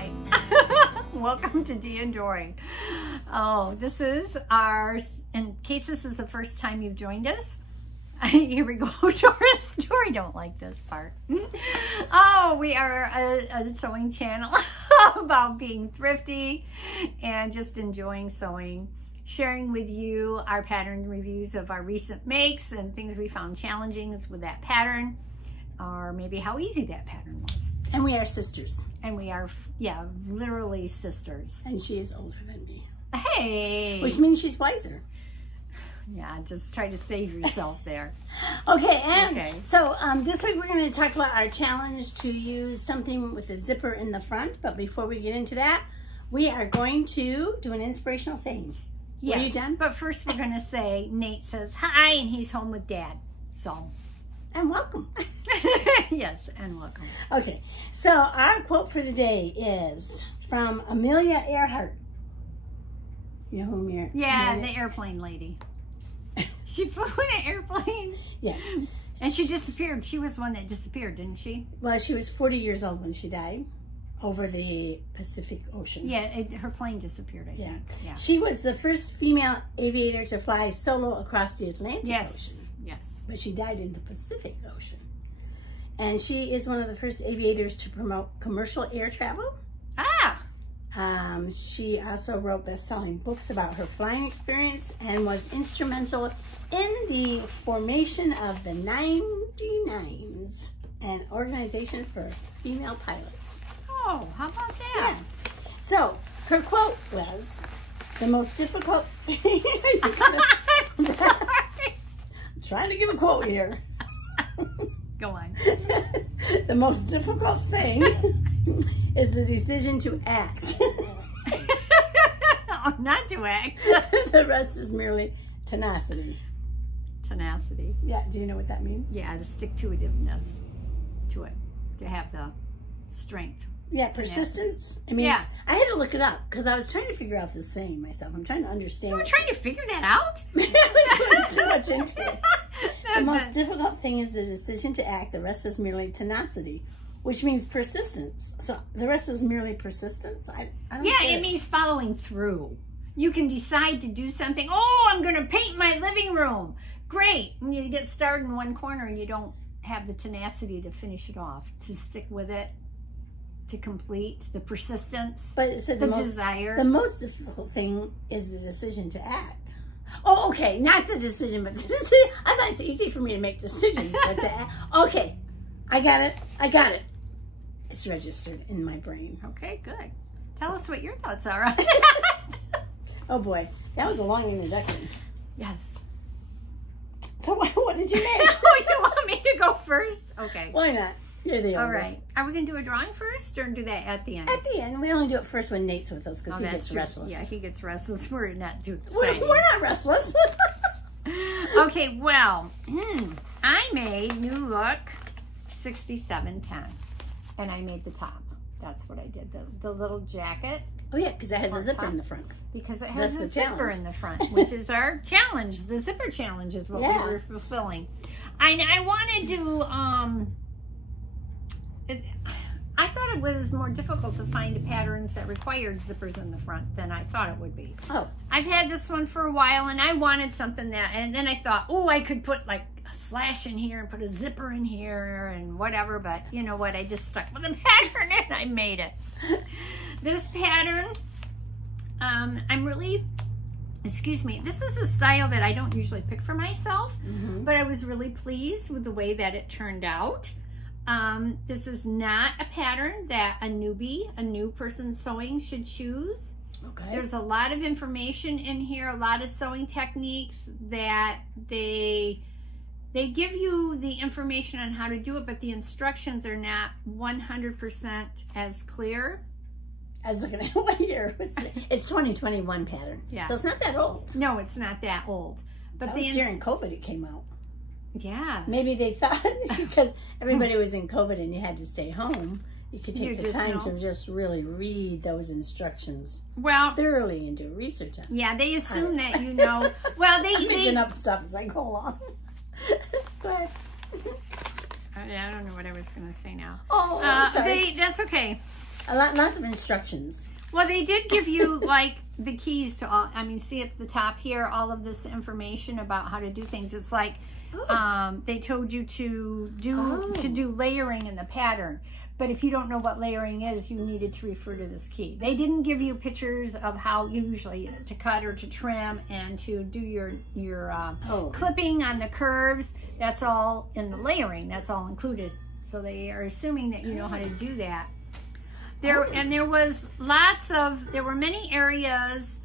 Hi. Welcome to Dee and Dory. Oh, this is our, in case this is the first time you've joined us, here we go. Dory don't like this part. Oh, we are a sewing channel about being thrifty and just enjoying sewing, sharing with you our pattern reviews of our recent makes and things we found challenging with that pattern, or maybe how easy that pattern was. And we are sisters. And we are, yeah, literally sisters. And she is older than me. Hey! Which means she's wiser. Yeah, just try to save yourself there. Okay, so this week we're going to talk about our challenge to use something with a zipper in the front. But before we get into that, we are going to do an inspirational saying. Yes, are you done? But first we're going to say, Nate says hi, and he's home with Dad. So... And welcome. Yes, and welcome. Okay, so our quote for the day is from Amelia Earhart. You know who Amelia? Yeah, the airplane lady. She flew in an airplane. Yes. And she disappeared. She was one that disappeared, didn't she? Well, she was 40 years old when she died over the Pacific Ocean. Yeah, her plane disappeared, I think. Yeah. She was the first female aviator to fly solo across the Atlantic Ocean. Yes. But she died in the Pacific Ocean. And she is one of the first aviators to promote commercial air travel. Ah! She also wrote best-selling books about her flying experience and was instrumental in the formation of the 99s, an organization for female pilots. Oh, how about that? Yeah. So, her quote was, the most difficult... I'm trying to give a quote here. Go on. The most difficult thing is the decision to act. Oh, not to act. The rest is merely tenacity. Tenacity. Yeah, do you know what that means? Yeah, the stick-to-itiveness to it, to have the strength. Yeah, persistence. I mean, yeah. I had to look it up because I was trying to figure out this saying myself. I'm trying to understand. You were trying to figure that out? I was putting too much into it. The most difficult thing is the decision to act. The rest is merely tenacity, which means persistence. So the rest is merely persistence? I don't get it. It means following through. You can decide to do something. Oh, I'm going to paint my living room. Great. And you get started in one corner and you don't have the tenacity to finish it off, to stick with it, to complete, the persistence, but it said the desire. The most difficult thing is the decision to act. Oh, okay, not the decision, but the decision. I thought it's easy for me to make decisions, but to act. Okay, I got it. It's registered in my brain. Okay, good. Tell us what your thoughts are on it. Oh boy, that was a long introduction. Yes. So what did you make? Oh, you want me to go first? Okay. Why not? You're the oldest. All right. Are we going to do a drawing first or do that at the end? At the end. We only do it first when Nate's with us because he gets restless. Yeah, he gets restless. We're not too excited. We're not restless. Okay, well, I made New Look 6710. And I made the top. That's what I did. The little jacket. Oh, yeah, because it has a zipper in the front. Because it has a zipper in the front, which is our challenge. The zipper challenge is what we were fulfilling. I wanted to... I thought it was more difficult to find patterns that required zippers in the front than I thought it would be. Oh. I've had this one for a while and I wanted something that, and then I thought, oh, I could put like a slash in here and put a zipper in here and whatever, but you know what, I just stuck with a pattern and I made it. This pattern, I'm really, excuse me, this is a style that I don't usually pick for myself, but I was really pleased with the way that it turned out. This is not a pattern that a newbie, a new person sewing should choose. Okay. There's a lot of information in here, a lot of sewing techniques that they give you the information on how to do it, but the instructions are not 100% as clear. I was looking at what year. It's 2021 pattern. Yeah. So it's not that old. No, it's not that old. But that was during COVID it came out. Yeah. Maybe they thought because everybody was in COVID and you had to stay home, you could take the time to just really read those instructions thoroughly and do research on it. Yeah, they assume that you know. Well, I'm picking up stuff as I go along. But I don't know what I was going to say now. Oh, I'm sorry. That's okay. Lots of instructions. Well, they did give you like the keys to all. I mean, see at the top here, all of this information about how to do things. It's like they told you to do layering in the pattern. But if you don't know what layering is, you needed to refer to this key. They didn't give you pictures of how usually to cut or to trim and to do your clipping on the curves. That's all in the layering. That's all included. So they are assuming that you know how to do that. There were many areas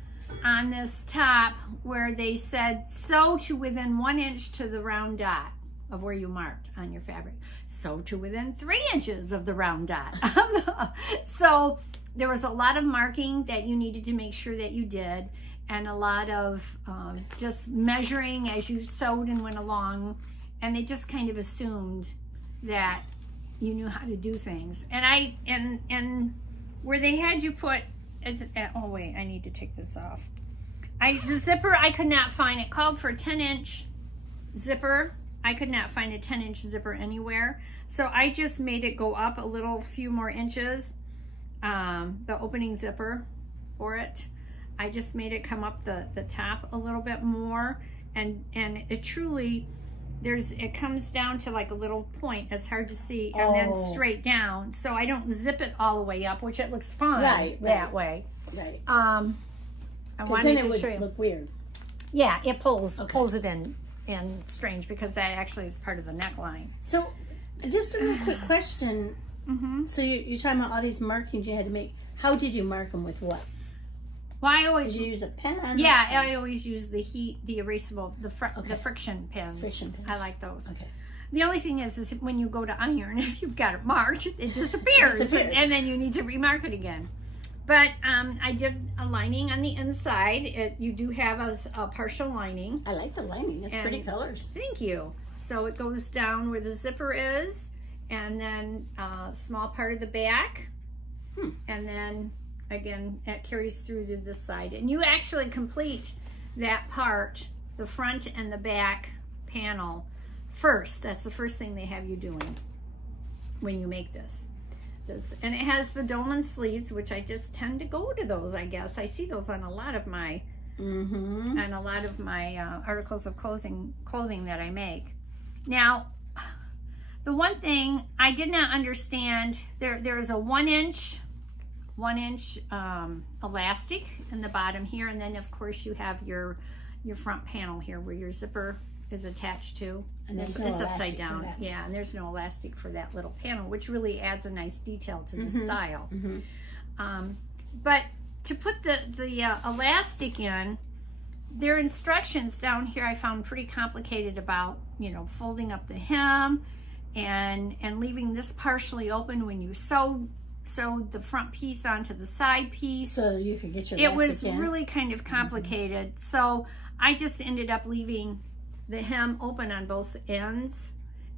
on this top where they said sew to within 1 inch to the round dot of where you marked on your fabric. Sew to within 3 inches of the round dot. So there was a lot of marking that you needed to make sure that you did, and a lot of just measuring as you sewed and went along, and they just kind of assumed that you knew how to do things. And where they had you put, oh wait, I need to take this off. The zipper I could not find. It called for a 10-inch zipper. I could not find a 10-inch zipper anywhere. So I just made it go up a few more inches, the opening zipper for it. I just made it come up the top a little bit more, and it truly, it comes down to like a little point. It's hard to see, and then straight down. So I don't zip it all the way up, which it looks fine that way. Right. I wanted to show you. Look weird. Yeah, it pulls it in. And strange, because that actually is part of the neckline. So just a real quick question. So you're talking about all these markings you had to make. How did you mark them? With what? Well, did you use a pen? Yeah, I always use the erasable, the friction pens. Friction pens. I like those. Okay. The only thing is when you go to iron, if you've got it marked, it disappears. And then you need to remark it again. But I did a lining on the inside. You do have a partial lining. I like the lining. It's pretty colors. Thank you. So it goes down where the zipper is, and then a small part of the back. And then, again, it carries through to this side. And you actually complete that part, the front and the back panel, first. That's the first thing they have you doing when you make this. And it has the dolman sleeves, which I just tend to go to those, I guess. I see those on a lot of my articles of clothing that I make. Now, the one thing I did not understand, there is a 1 inch elastic in the bottom here, and then of course you have your front panel here where your zipper is attached to, and it's upside down. Yeah, and there's no elastic for that little panel, which really adds a nice detail to the style. But to put the elastic in, their instructions down here I found pretty complicated about, folding up the hem and leaving this partially open when you sewed the front piece onto the side piece. So you could get your elastic in. It was really kind of complicated. So I just ended up leaving the hem open on both ends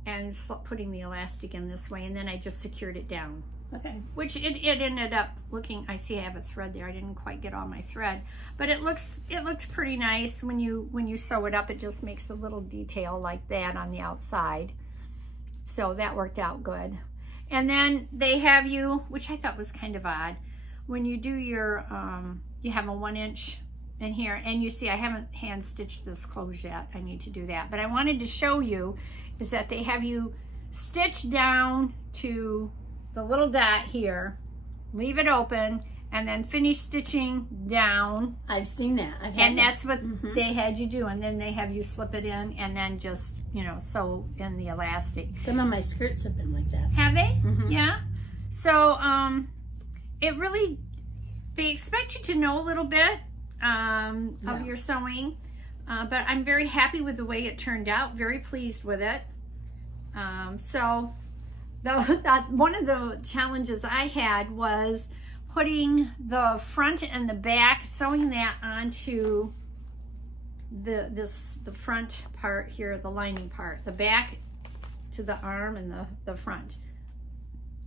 and putting the elastic in this way, and then I just secured it down. Okay. Which it ended up looking, I see I have a thread there. I didn't quite get all my thread, but it looks pretty nice when you sew it up. It just makes a little detail like that on the outside. So that worked out good. And then they have you, which I thought was kind of odd, when you do your, you have a 1 inch in here, and you see I haven't hand stitched this closed yet. I need to do that, but I wanted to show you is that they have you stitch down to the little dot here, leave it open, and then finish stitching down. I've seen that. And that's what they had you do, and then they have you slip it in and then just, sew in the elastic. Some of my skirts have been like that. Have they? Yeah. So it really, they expect you to know a little bit of your sewing, but I'm very happy with the way it turned out, very pleased with it. So one of the challenges I had was putting the front and the back, sewing that onto the front part here, the lining part, the back to the arm and the front.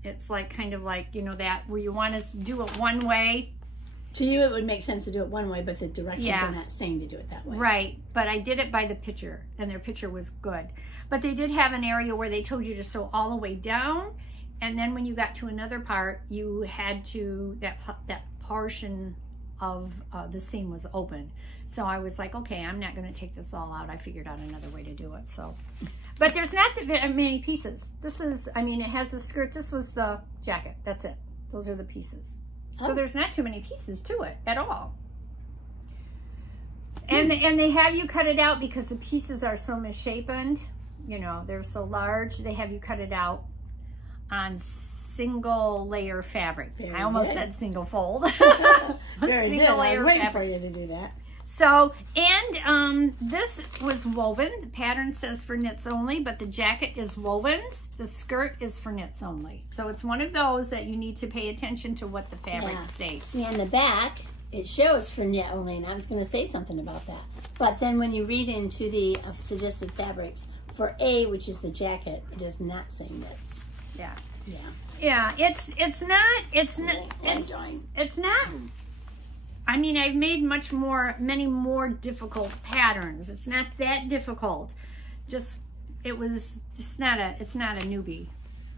It's like kind of like, that where you want to do it one way. To you, it would make sense to do it one way, but the directions are not saying to do it that way. Right, but I did it by the picture, and their picture was good. But they did have an area where they told you to sew all the way down, And then when you got to another part, you had to, that portion of the seam was open. So I was like, okay, I'm not going to take this all out. I figured out another way to do it. So, but there's not that many pieces. This is, I mean, it has the skirt. This was the jacket. That's it. Those are the pieces. Oh. So there's not too many pieces to it at all. And they have you cut it out because the pieces are so misshapen. You know, they're so large. They have you cut it out on single layer fabric. Very I almost good. said single fold. Very good. I was waiting for you to do that. So, and this was woven. The pattern says for knits only, but the jacket is woven. The skirt is for knits only. So it's one of those that you need to pay attention to what the fabric states. See, on the back, it shows for knit only, and I was going to say something about that. But then when you read into the suggested fabrics, for A, which is the jacket, it does not say knits. Yeah. Yeah. Yeah, it's not, I mean, I've made many more difficult patterns. It's not that difficult. It's not a newbie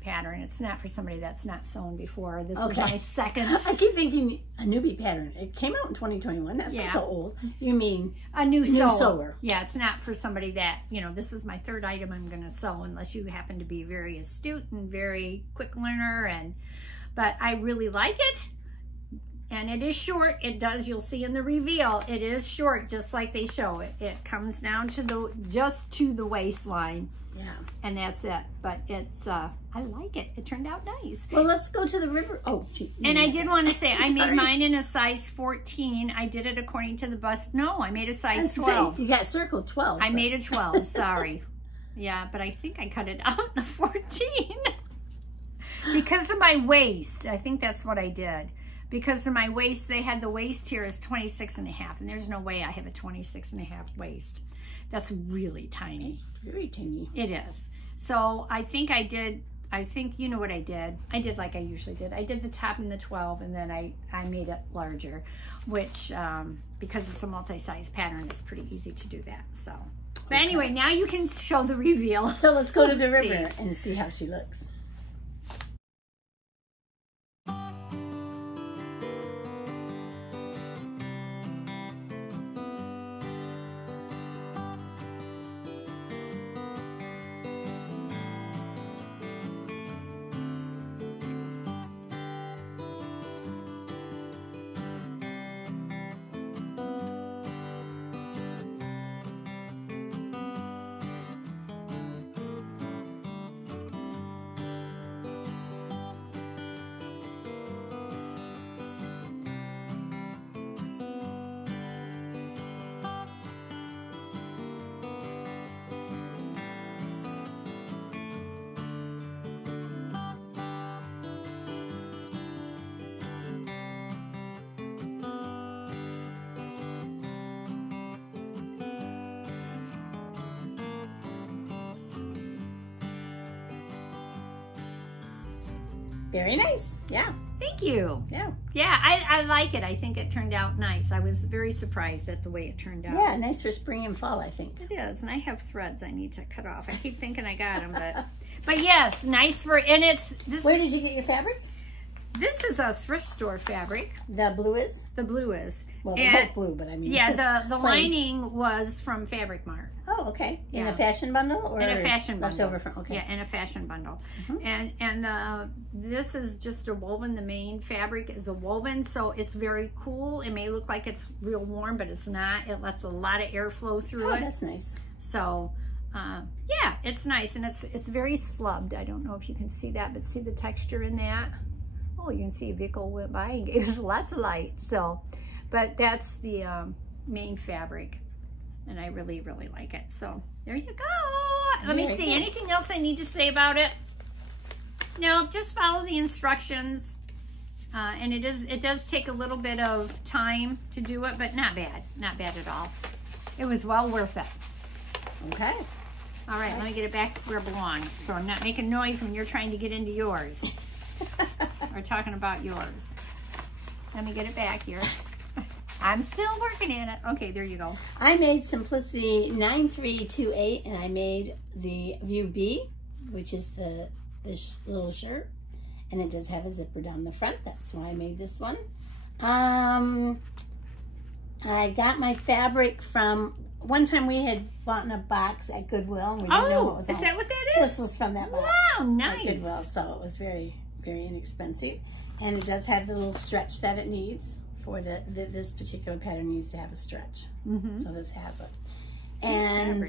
pattern. It's not for somebody that's not sewn before. This is my second. I keep thinking a newbie pattern. It came out in 2021. That's not so old. You mean a new sewer. Yeah, it's not for somebody that, you know, this is my third item I'm going to sew, unless you happen to be very astute and very quick learner. But I really like it. And it is short. It does, you'll see in the reveal, it is short, just like they show it. It comes down to just to the waistline. Yeah. And that's it. But it's, I like it. It turned out nice. Well, let's go to the river. Oh, and I did want to say, I made mine in a size 14. I did it according to the bust. No, I made a size 12. You got circled 12. I made a 12, sorry. Yeah, but I think I cut it out in the 14. Because of my waist. I think that's what I did. Because of my waist, they had the waist here is 26.5, and there's no way I have a 26.5 waist. That's really tiny. It's very tiny. It is. So I think you know what I did. I did like I usually did. I did the top in the 12, and then I made it larger, which, because it's a multi-size pattern, it's pretty easy to do that. So, but anyway, now you can show the reveal. So let's go to the river and see how she looks. Very nice. Yeah. Thank you. Yeah. Yeah, I like it. I think it turned out nice. I was very surprised at the way it turned out. Yeah, nice for spring and fall, I think. It is, and I have threads I need to cut off. I keep thinking I got them, but yes, nice for, and it's this. Where did you get your fabric? This is a thrift store fabric. The blue is? The blue is. Well, they're both blue, but I mean. Yeah, the lining was from FabricMart. Oh, okay. In a fashion bundle? Or in a fashion bundle. Leftover from, okay. Yeah, in a fashion bundle. And this is just a woven. The main fabric is a woven, so it's very cool. It may look like it's real warm, but it's not. It lets a lot of airflow through it. Oh, that's nice. So, yeah, it's nice, and it's very slubbed. I don't know if you can see that, but see the texture in that? Oh, you can see a vehicle went by and gave us lots of light. So, but that's the main fabric, and I really, really like it. So there you go. Let me see. Anything else I need to say about it? No, just follow the instructions. And it does take a little bit of time to do it, but not bad. Not bad at all. It was well worth it. Okay. All right, let me get it back where it belongs, so I'm not making noise when you're trying to get into yours. We're talking about yours. Let me get it back here. I'm still working in it. Okay, there you go. I made Simplicity 9328, and I made the View B, which is this little shirt. and it does have a zipper down the front. That's why I made this one. I got my fabric from, one time we had bought in a box at Goodwill, and we didn't know what was on it. Is that what that is? This was from that box. Wow, nice. At Goodwill, so it was very, very inexpensive. And it does have the little stretch that it needs for this particular pattern needs to have a stretch. So this has it. And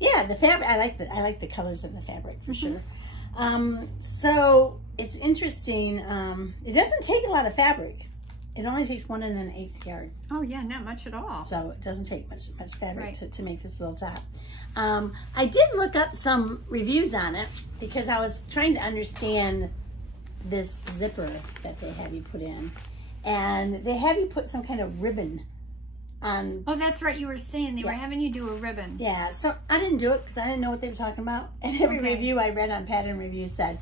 yeah, the fabric, I like the colors of the fabric for sure. So it's interesting. It doesn't take a lot of fabric. It only takes 1 1/8 yard. Oh yeah, not much at all. So it doesn't take much fabric to make this little top. I did look up some reviews on it because I was trying to understand this zipper that they have you put in. And they have you put some kind of ribbon on. Oh, that's right. You were saying they were having you do a ribbon. Yeah, so I didn't do it because I didn't know what they were talking about. And every review I read on Pattern Reviews said,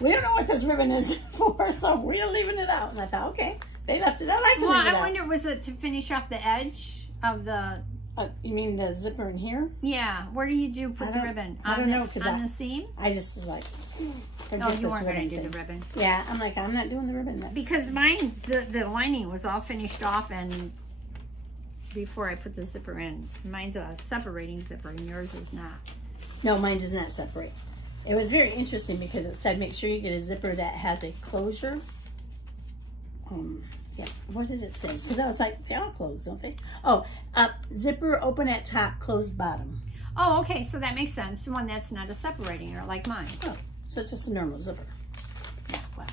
we don't know what this ribbon is for, so we're leaving it out. And I thought, okay, they left it out. Well, I wonder, was it to finish off the edge of the... you mean the zipper in here? Yeah. Where do you put the ribbon? I don't know. On the seam? I just was like... Oh, you weren't going to do the ribbon. Yeah, I'm like, I'm not doing the ribbon. Because mine, the lining was all finished off, and before I put the zipper in. Mine's a separating zipper, and yours is not. No, mine does not separate. It was very interesting because it said make sure you get a zipper that has a closure. Yeah, what did it say? Because I was like, they all close, don't they? Oh, zipper open at top, closed bottom. Oh, okay, so that makes sense. One that's not a separating, or like mine. Oh, so it's just a normal zipper. Yeah, well.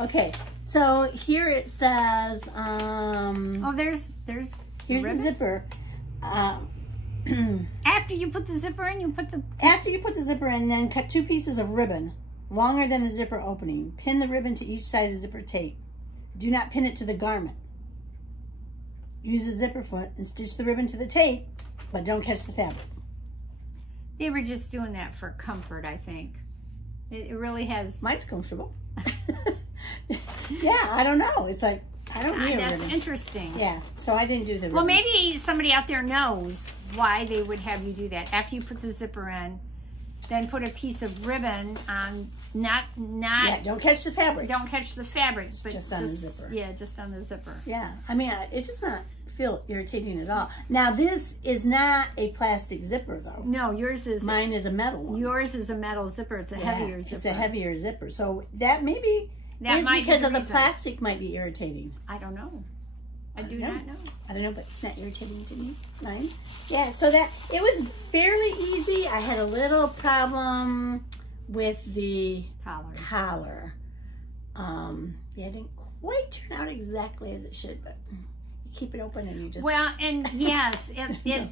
Okay, so here it says, oh, here's the zipper. After you put the zipper in, After you put the zipper in, then cut 2 pieces of ribbon longer than the zipper opening. Pin the ribbon to each side of the zipper tape. Do not pin it to the garment. Use a zipper foot and stitch the ribbon to the tape, but don't catch the fabric. They were just doing that for comfort, I think. It really has... Mine's comfortable. Yeah, I don't know. It's like, I don't need a ribbon. That's interesting. Yeah, so I didn't do the ribbon. Well, maybe somebody out there knows why they would have you do that. After you put the zipper in, then put a piece of ribbon on, yeah, don't catch the fabric. Don't catch the fabric. But just on the zipper. Yeah, just on the zipper. Yeah, I mean, it does not feel irritating at all. Now, this is not a plastic zipper, though. No, yours is... Mine is a metal one. Yours is a metal zipper. It's a heavier zipper. It's a heavier zipper. So that maybe is because of the plastic might be irritating. I don't know. I do not know. I don't know, but it's not irritating to me. Mine. Yeah, so that, it was fairly easy. I had a little problem with the collar. Yeah, it didn't quite turn out exactly as it should, but you keep it open and you just... Well, and yes,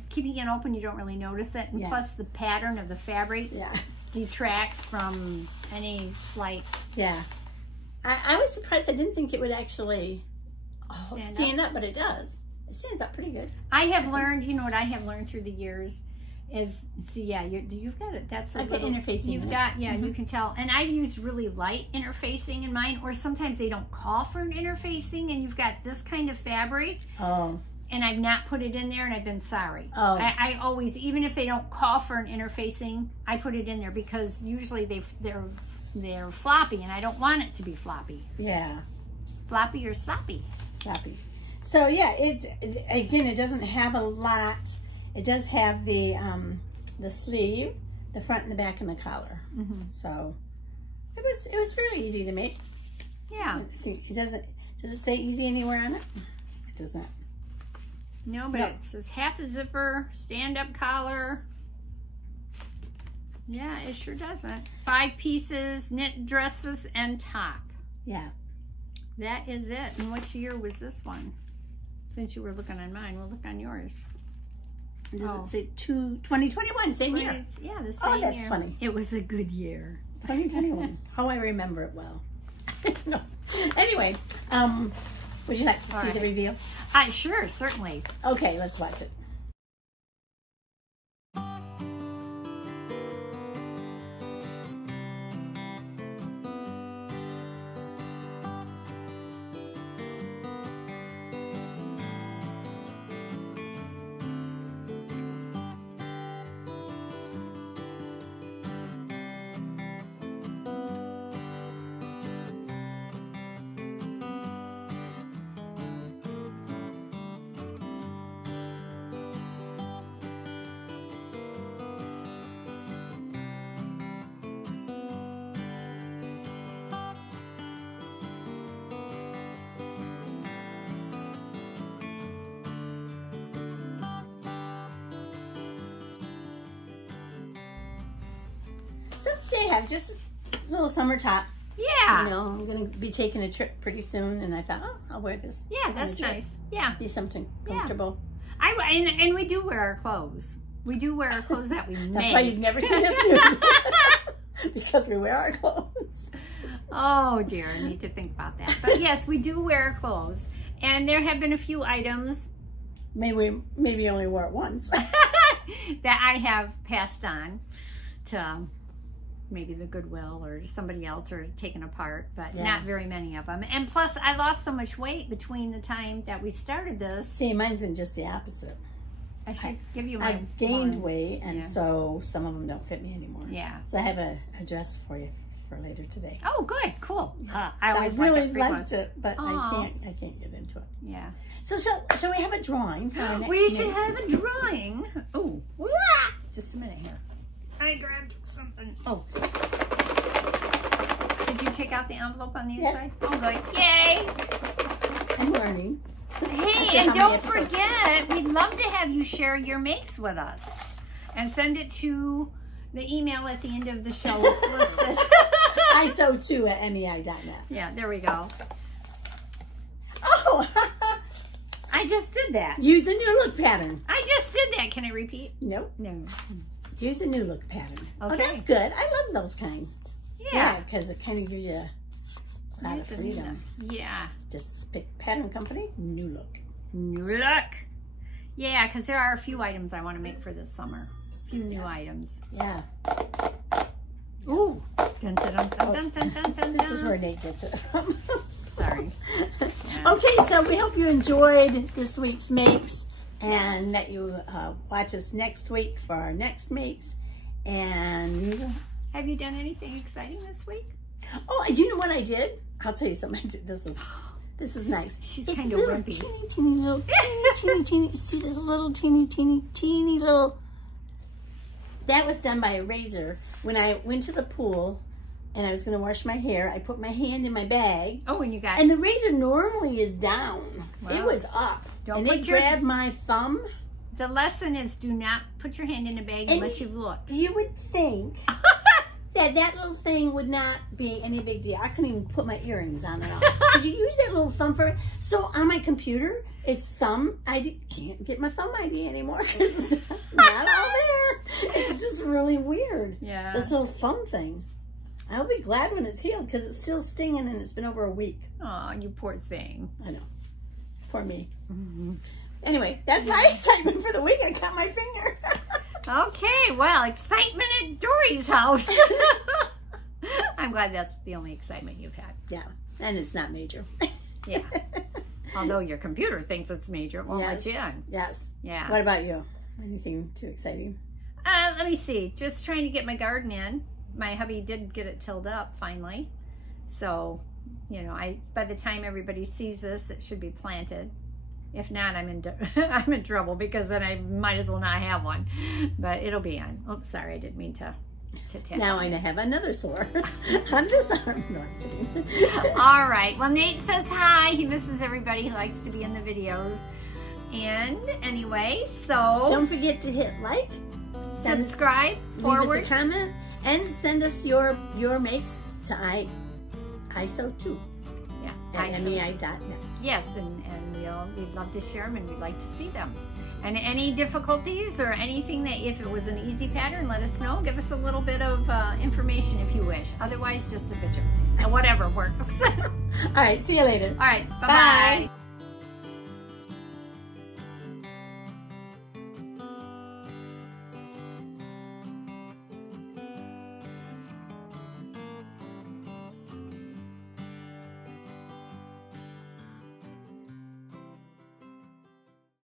keeping it open, you don't really notice it. And plus the pattern of the fabric detracts from any slight... Yeah. I was surprised. I didn't think it would actually stand up, but it does. It stands up pretty good. I have learned, you know what I have learned through the years is, see, yeah, you've got it. That's I've got interfacing. You've got, you can tell. And I've used really light interfacing in mine, or sometimes they don't call for an interfacing, and you've got this kind of fabric. Oh. And I've not put it in there, and I've been sorry. Oh. I always, even if they don't call for an interfacing, I put it in there because usually they're floppy, and I don't want it to be floppy. Yeah. Floppy or sloppy? Floppy. So yeah, it's, again, it doesn't have a lot. It does have the sleeve, the front and the back, and the collar. So it was really easy to make. Yeah. Does it say easy anywhere on it? It does not. No, but it says half a zipper, stand-up collar. Yeah, it sure doesn't. 5 pieces, knit dresses, and top. Yeah. That is it. And which year was this one? Since you were looking on mine, we'll look on yours. Does it say 2021, same year? Yeah, the same year. Oh, that's funny. It was a good year. 2021. How I remember it well. No. Anyway, would you like to see the reveal? Sure, certainly. Okay, let's watch it. They have just a little summer top. Yeah. You know, I'm going to be taking a trip pretty soon, and I thought, oh, I'll wear this. Yeah, that's nice. Yeah. Be something comfortable. Yeah. And we do wear our clothes. We do wear our clothes that we make. That's why you've never seen us nude. Because we wear our clothes. Oh dear, I need to think about that. But yes, we do wear our clothes. And there have been a few items. Maybe only wore it once. that I have passed on to maybe the Goodwill or somebody else, or taken apart, but not very many of them. And plus, I lost so much weight between the time that we started this. See, mine's been just the opposite. I should give you my I've gained weight, and so some of them don't fit me anymore. Yeah. So I have a dress for you for later today. Oh, good, cool. I really liked it, but I can't get into it. Yeah. So shall we have a drawing for our next We should have a drawing. Oh, just a minute here. I grabbed something. Oh. Did you take out the envelope on the inside? Oh, good. Yay! I'm learning. Hey, and don't forget, we'd love to have you share your makes with us. And send it to the email at the end of the show. It's listed. iso2@mei.net. Yeah, there we go. Oh! I just did that. Use a new look pattern. I just did that. Can I repeat? Nope. No. Use a new look pattern. Okay. Oh, that's good. I love those kind. Yeah. Because it kind of gives you a lot of freedom. Yeah. Just pick pattern company, new look. New look. Yeah, because there are a few items I want to make for this summer. A few new items. Yeah. Ooh. Dun, dun, dun, dun, dun, dun, dun, this is where Nate gets it from. Sorry. Yeah. Okay, so we hope you enjoyed this week's makes, and that you watch us next week for our next makes. And have you done anything exciting this week? Oh, you know what I did? I'll tell you something I did. This is nice. She's kind of wimpy. Teeny little, teeny. See this little teeny little. That was done by a razor. When I went to the pool and I was going to wash my hair, I put my hand in my bag. Oh, and you got. And the razor normally is down. Wow. It was up. And it grabbed my thumb. The lesson is, do not put your hand in a bag unless you've looked. You would think that little thing would not be any big deal. I couldn't even put my earrings on at all. Because you use that little thumb for it. So on my computer, it's thumb. Can't get my thumb ID anymore because it's not all there. It's just really weird. Yeah. This little thumb thing. I'll be glad when it's healed because it's still stinging and it's been over a week. Oh, you poor thing. I know. For me. Mm-hmm. Anyway, that's my excitement for the week. I cut my finger. Okay, well, excitement at Dory's house. I'm glad that's the only excitement you've had. Yeah, and it's not major. Yeah. Although your computer thinks it's major, it won't let you in. Yes. Yeah. What about you? Anything too exciting? Let me see. Just trying to get my garden in. My hubby did get it tilled up finally. So, you know, by the time everybody sees this, it should be planted. If not, I'm in trouble because then I might as well not have one. But it'll be on. Oops, sorry, I didn't mean to tap. Now I have another sore on this arm. No, I'm kidding. All right. Well, Nate says hi. He misses everybody. He likes to be in the videos. And anyway, so don't forget to hit like, subscribe, leave us a comment, and send us your makes to iso2. Yeah, at mei.net. Yes, and we'd love to share them and we'd like to see them. And any difficulties or anything that, if it was an easy pattern, let us know. Give us a little bit of information if you wish. Otherwise, just a picture. And whatever works. All right, see you later. All right, bye-bye.